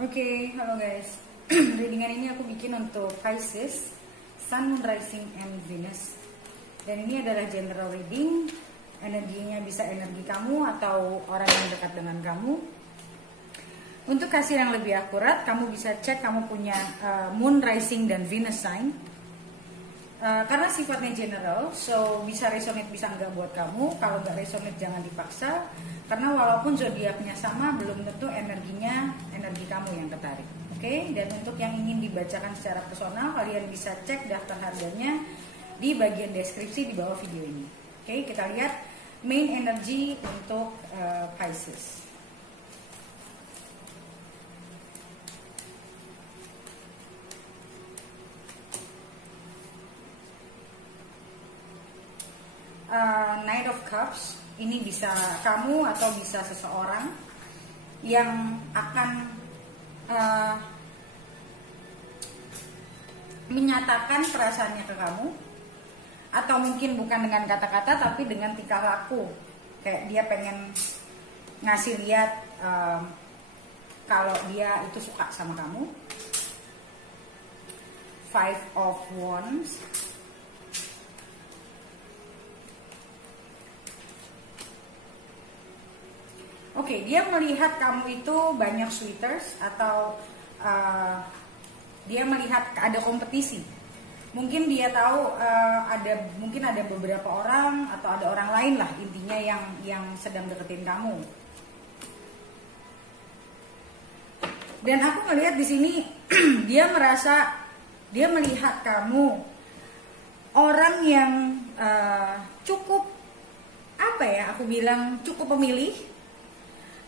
Oke, halo guys. Readingan ini aku bikin untuk Pisces, Sun, Moon, Rising, and Venus. Dan ini adalah general reading. Energinya bisa energi kamu atau orang yang dekat dengan kamu. Untuk kasih yang lebih akurat, kamu bisa cek kamu punya Moon, Rising, dan Venus sign. Karena sifatnya general, so bisa resonate bisa enggak buat kamu. Kalau enggak resonate jangan dipaksa. Karena walaupun zodiaknya sama, belum tentu energinya energi kamu yang tertarik. Oke, dan untuk yang ingin dibacakan secara personal, kalian bisa cek daftar harganya di bagian deskripsi di bawah video ini. Oke, kita lihat main energy untuk Pisces. Knight of Cups. Ini bisa kamu atau bisa seseorang yang akan menyatakan perasaannya ke kamu, atau mungkin bukan dengan kata-kata tapi dengan tingkah laku. Kayak dia pengen ngasih lihat kalau dia itu suka sama kamu. Five of Wands. Oke, dia melihat kamu itu banyak sweeters atau dia melihat ada kompetisi. Mungkin dia tahu mungkin ada beberapa orang atau ada orang lain lah intinya yang sedang deketin kamu. Dan aku ngelihat di sini dia melihat kamu orang yang cukup aku bilang cukup pemilih.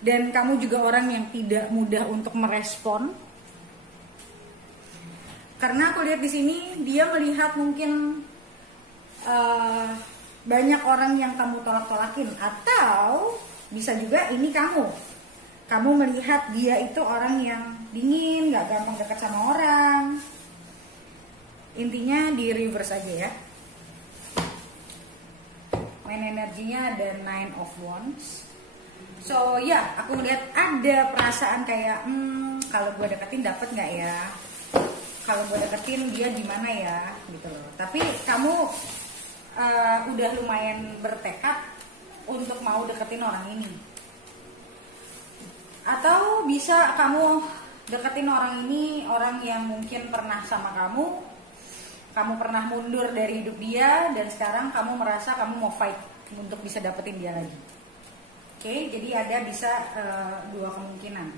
Dan kamu juga orang yang tidak mudah untuk merespon. Karena aku lihat di sini dia melihat mungkin banyak orang yang kamu tolak-tolakin, atau bisa juga ini kamu melihat dia itu orang yang dingin, nggak gampang dekat sama orang. Intinya di reverse aja ya. Main energinya ada Nine of Wands. So ya, aku melihat ada perasaan kayak kalau gue deketin dapet nggak ya? Kalau gue deketin dia gimana ya? Gitu loh. Tapi kamu udah lumayan bertekad untuk mau deketin orang ini. Atau bisa kamu deketin orang ini, orang yang mungkin pernah sama kamu pernah mundur dari hidup dia, dan sekarang kamu merasa kamu mau fight untuk bisa dapetin dia lagi. Oke, jadi ada bisa dua kemungkinan.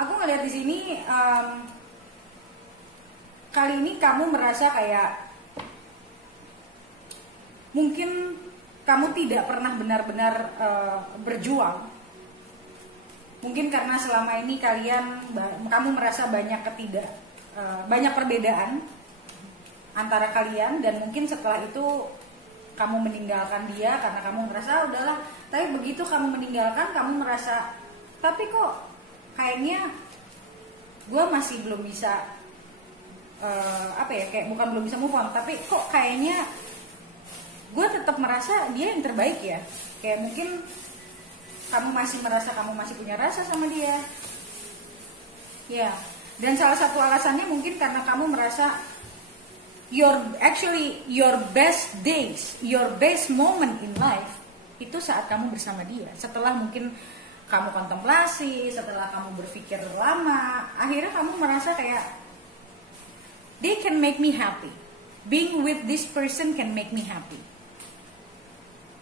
Aku ngeliat di sini kali ini kamu merasa kayak mungkin kamu tidak pernah benar-benar berjuang. Mungkin karena selama ini kamu merasa banyak banyak perbedaan antara kalian, dan mungkin setelah itu kamu meninggalkan dia karena kamu merasa udahlah. Tapi begitu kamu meninggalkan, kamu merasa tapi kok kayaknya gue masih belum bisa kayak bukan belum bisa move on, tapi kok kayaknya gue tetap merasa dia yang terbaik ya. Kayak mungkin kamu masih merasa kamu masih punya rasa sama dia ya. Dan salah satu alasannya mungkin karena kamu merasa your best days, your best moment in life itu saat kamu bersama dia. Setelah mungkin kamu kontemplasi, setelah kamu berpikir lama, akhirnya kamu merasa kayak they can make me happy. Being with this person can make me happy.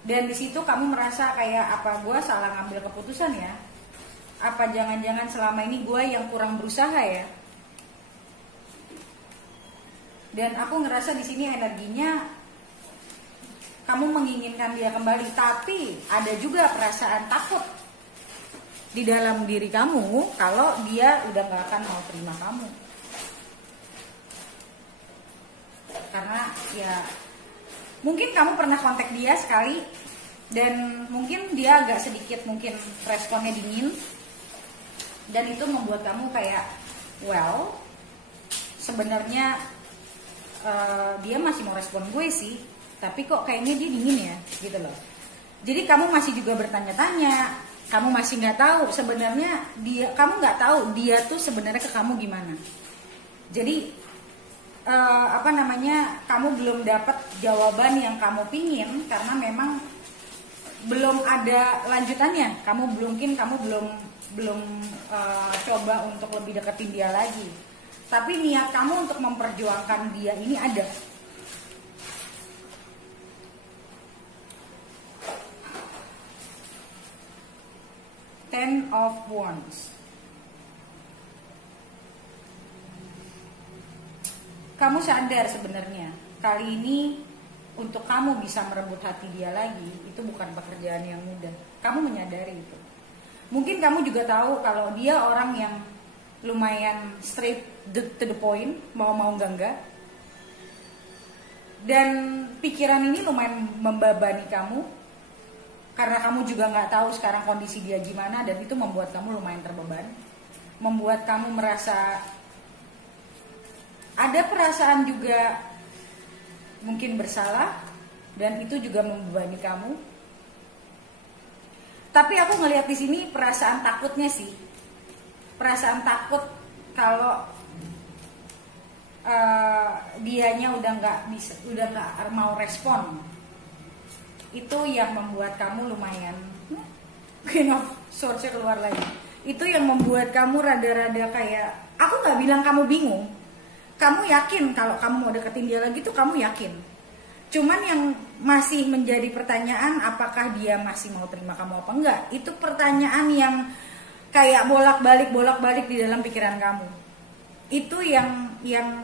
Dan di situ kamu merasa kayak apa gue salah ngambil keputusan ya? Apa jangan-jangan selama ini gue yang kurang berusaha ya? Dan aku ngerasa di sini energinya kamu menginginkan dia kembali, tapi ada juga perasaan takut di dalam diri kamu kalau dia udah gak akan mau terima kamu. Karena ya mungkin kamu pernah kontak dia sekali dan mungkin dia agak sedikit mungkin responnya dingin, dan itu membuat kamu kayak sebenarnya dia masih mau respon gue sih, tapi kok kayaknya dia dingin ya gitu loh. Jadi kamu masih juga bertanya-tanya, Kamu masih nggak tahu sebenarnya kamu nggak tahu dia tuh sebenarnya ke kamu gimana. Jadi kamu belum dapat jawaban yang kamu pingin karena memang belum ada lanjutannya. Kamu belum coba untuk lebih deketin dia lagi. Tapi niat kamu untuk memperjuangkan dia ini ada. Ten of Wands. Kamu sadar sebenarnya kali ini untuk kamu bisa merebut hati dia lagi itu bukan pekerjaan yang mudah. Kamu menyadari itu. Mungkin kamu juga tahu kalau dia orang yang lumayan straight to the point, mau enggak. Dan pikiran ini lumayan membebani kamu karena kamu juga nggak tahu sekarang kondisi dia gimana, dan itu membuat kamu lumayan terbeban, membuat kamu merasa ada perasaan juga mungkin bersalah, dan itu juga membebani kamu. Tapi aku ngelihat di sini perasaan takutnya sih, perasaan takut kalau dianya udah nggak mau respon. Itu yang membuat kamu lumayan Queen of Swords keluar lagi. Itu yang membuat kamu rada-rada kayak, aku nggak bilang kamu bingung. Kamu yakin kalau kamu mau deketin dia lagi tuh kamu yakin. Cuman yang masih menjadi pertanyaan, apakah dia masih mau terima kamu apa enggak? Itu pertanyaan yang kayak bolak-balik di dalam pikiran kamu. Itu yang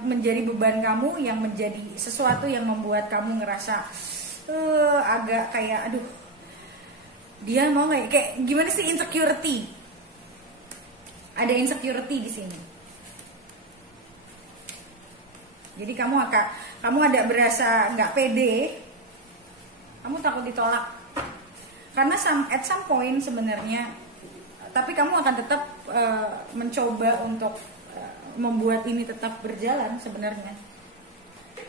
menjadi beban kamu, yang menjadi sesuatu yang membuat kamu ngerasa agak kayak aduh, dia mau nggak? Kayak gimana sih, insecurity. Ada insecurity di sini. Jadi kamu ada berasa nggak pede, kamu takut ditolak. Karena at some point sebenarnya, tapi kamu akan tetap mencoba untuk membuat ini tetap berjalan sebenarnya.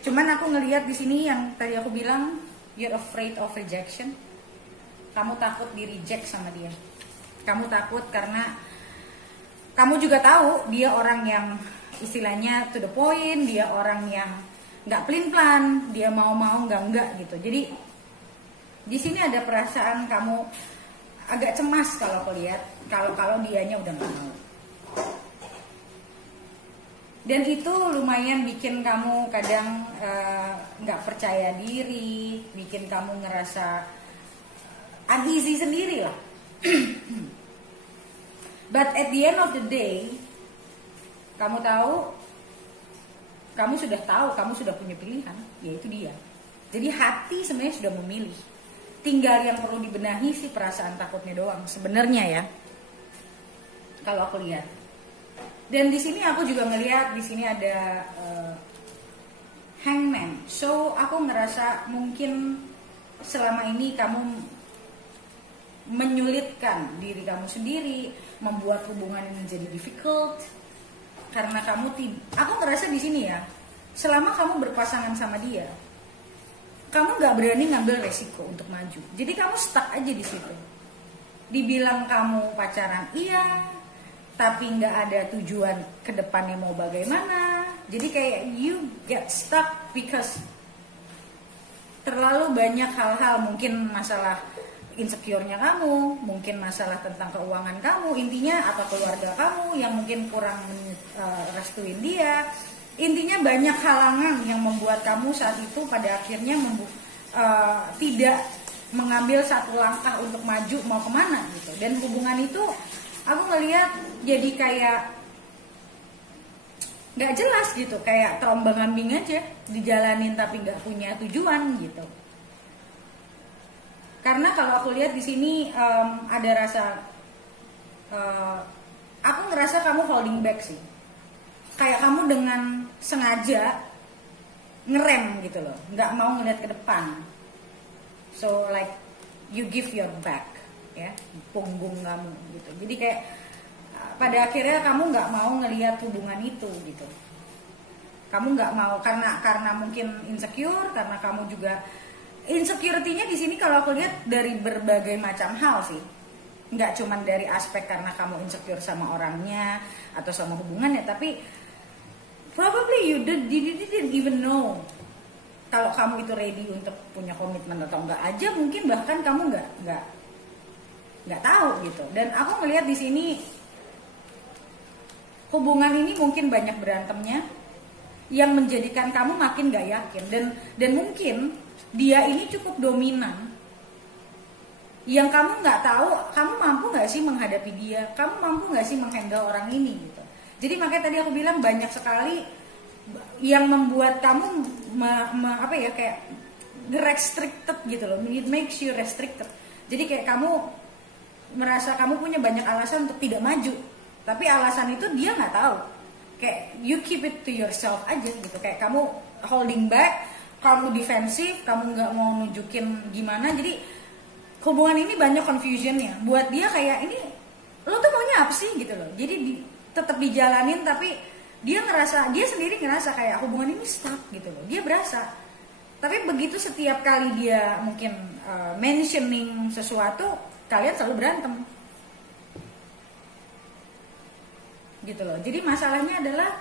Cuman aku ngelihat di sini yang tadi aku bilang, you're afraid of rejection. Kamu takut di reject sama dia. Kamu takut karena kamu juga tahu dia orang yang istilahnya to the point, dia orang yang nggak pelin-pelan, dia mau nggak gitu. Jadi di sini ada perasaan kamu agak cemas kalau aku lihat, kalau dianya udah nggak mau. Dan itu lumayan bikin kamu kadang nggak percaya diri, bikin kamu ngerasa uneasy sendiri lah. But at the end of the day, kamu sudah punya pilihan, yaitu dia. Jadi hati sebenarnya sudah memilih. Tinggal yang perlu dibenahi sih perasaan takutnya doang sebenarnya ya. Kalau aku lihat. Dan di sini aku juga ngelihat di sini ada Hangman. So aku ngerasa mungkin selama ini kamu menyulitkan diri kamu sendiri, membuat hubungan ini menjadi difficult. Karena aku ngerasa di sini ya, selama kamu berpasangan sama dia, kamu nggak berani ngambil resiko untuk maju. Jadi kamu stuck aja di situ. Dibilang kamu pacaran iya, tapi nggak ada tujuan ke depannya mau bagaimana. Jadi kayak you get stuck because terlalu banyak hal-hal, mungkin masalah insecure-nya kamu, mungkin masalah tentang keuangan kamu intinya, atau keluarga kamu yang mungkin kurang restuin dia. Intinya banyak halangan yang membuat kamu saat itu pada akhirnya tidak mengambil satu langkah untuk maju mau kemana gitu. Dan hubungan itu aku ngelihat jadi kayak nggak jelas gitu, kayak terombang-ambing aja dijalanin tapi nggak punya tujuan gitu. Karena kalau aku lihat di sini ada rasa, aku ngerasa kamu holding back sih. Kayak kamu dengan sengaja ngerem gitu loh, nggak mau ngeliat ke depan. So like you give your back, ya, punggung kamu gitu. Jadi kayak pada akhirnya kamu nggak mau ngelihat hubungan itu gitu. Kamu nggak mau karena mungkin insecure, karena kamu juga insecurity-nya di sini kalau aku lihat dari berbagai macam hal sih. nggak cuman dari aspek karena kamu insecure sama orangnya atau sama hubungannya, tapi probably you didn't even know kalau kamu itu ready untuk punya komitmen atau enggak aja, mungkin bahkan kamu nggak tahu gitu. Dan aku melihat di sini hubungan ini mungkin banyak berantemnya yang menjadikan kamu makin gak yakin, dan mungkin dia ini cukup dominan yang kamu nggak tahu kamu mampu nggak sih menghadapi dia, kamu mampu nggak sih menghandle orang ini gitu. Jadi makanya tadi aku bilang banyak sekali yang membuat kamu kayak restricted gitu loh, it makes you restricted. Jadi kayak kamu merasa kamu punya banyak alasan untuk tidak maju, tapi alasan itu dia nggak tahu. Kayak you keep it to yourself aja gitu. Kayak kamu holding back, kamu defensif, kamu nggak mau nunjukin gimana. Jadi hubungan ini banyak confusionnya. Buat dia kayak ini lo tuh maunya apa sih gitu loh. Jadi tetap dijalanin, tapi dia sendiri ngerasa kayak hubungan ini stuck gitu loh. Dia berasa. Tapi begitu setiap kali dia mungkin mentioning sesuatu, kalian selalu berantem. Gitu loh. Jadi masalahnya adalah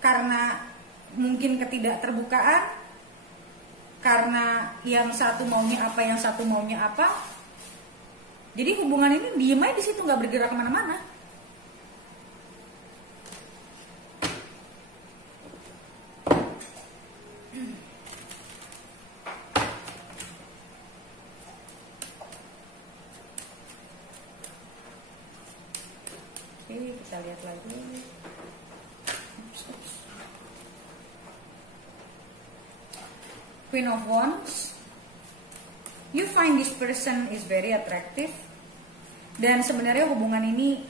karena mungkin ketidakterbukaan, karena yang satu maunya apa, yang satu maunya apa. Jadi hubungan ini diem aja di situ, nggak bergerak kemana-mana. Kita lihat lagi. Queen of Wands. You find this person is very attractive. Dan sebenarnya hubungan ini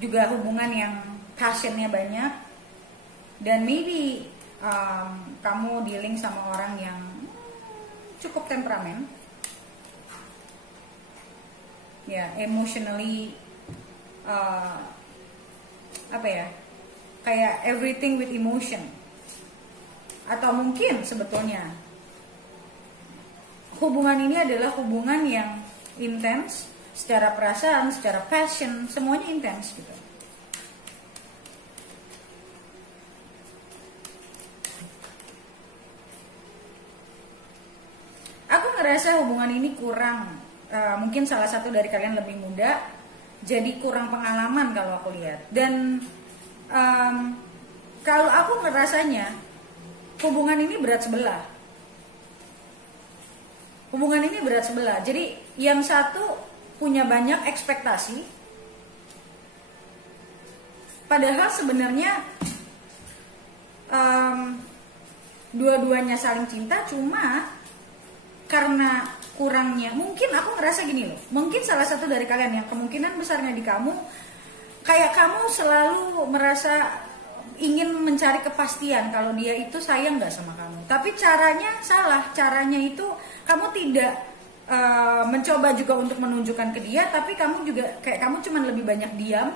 juga hubungan yang passionnya banyak. Dan maybe kamu dealing sama orang yang cukup temperamen. Ya, emotionally kayak everything with emotion. Atau mungkin sebetulnya hubungan ini adalah hubungan yang intens secara perasaan, secara passion, semuanya intens gitu. Aku ngerasa hubungan ini kurang, mungkin salah satu dari kalian lebih muda, jadi kurang pengalaman kalau aku lihat. Dan kalau aku ngerasanya hubungan ini berat sebelah. Hubungan ini berat sebelah. Jadi yang satu punya banyak ekspektasi, padahal sebenarnya dua-duanya saling cinta, cuma karena kurangnya, mungkin aku ngerasa gini loh, mungkin salah satu dari kalian yang kemungkinan besarnya di kamu, kayak kamu selalu merasa ingin mencari kepastian kalau dia itu sayang gak sama kamu. Tapi caranya salah, caranya itu kamu tidak mencoba juga untuk menunjukkan ke dia, tapi kamu juga kayak kamu cuman lebih banyak diam.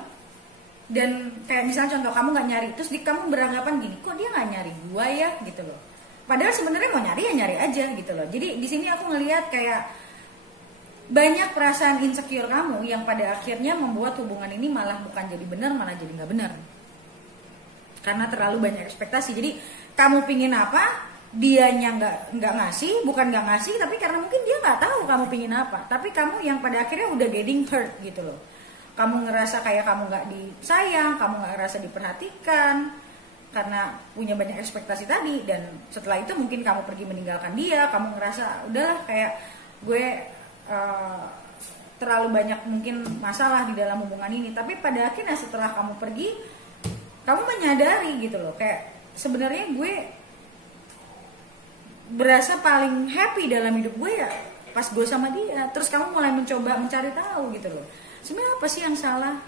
Dan kayak misalnya contoh, kamu gak nyari, terus kamu beranggapan gini, kok dia gak nyari gua ya gitu loh. Padahal sebenarnya mau nyari ya nyari aja gitu loh. Jadi di sini aku ngelihat kayak banyak perasaan insecure kamu yang pada akhirnya membuat hubungan ini malah bukan jadi benar, malah jadi nggak benar. Karena terlalu banyak ekspektasi. Jadi kamu pingin apa, dianya nggak ngasih, bukan nggak ngasih, tapi karena mungkin dia nggak tahu kamu pingin apa. Tapi kamu yang pada akhirnya udah getting hurt gitu loh. Kamu ngerasa kayak kamu nggak disayang, kamu nggak ngerasa diperhatikan. Karena punya banyak ekspektasi tadi, dan setelah itu mungkin kamu pergi meninggalkan dia, kamu ngerasa udahlah kayak gue terlalu banyak mungkin masalah di dalam hubungan ini. Tapi pada akhirnya setelah kamu pergi, kamu menyadari gitu loh, kayak sebenarnya gue berasa paling happy dalam hidup gue ya pas gue sama dia. Terus kamu mulai mencoba mencari tahu gitu loh, sebenarnya apa sih yang salah.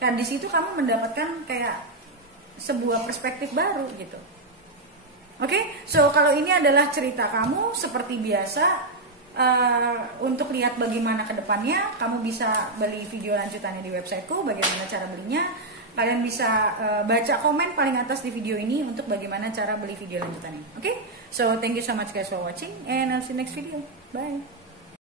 Dan di situ kamu mendapatkan kayak sebuah perspektif baru gitu. Oke, so kalau ini adalah cerita kamu seperti biasa. Untuk lihat bagaimana kedepannya, kamu bisa beli video lanjutannya di websiteku. Bagaimana cara belinya? Kalian bisa baca komen paling atas di video ini untuk bagaimana cara beli video lanjutannya. Oke, so thank you so much guys for watching, and I'll see you next video. Bye.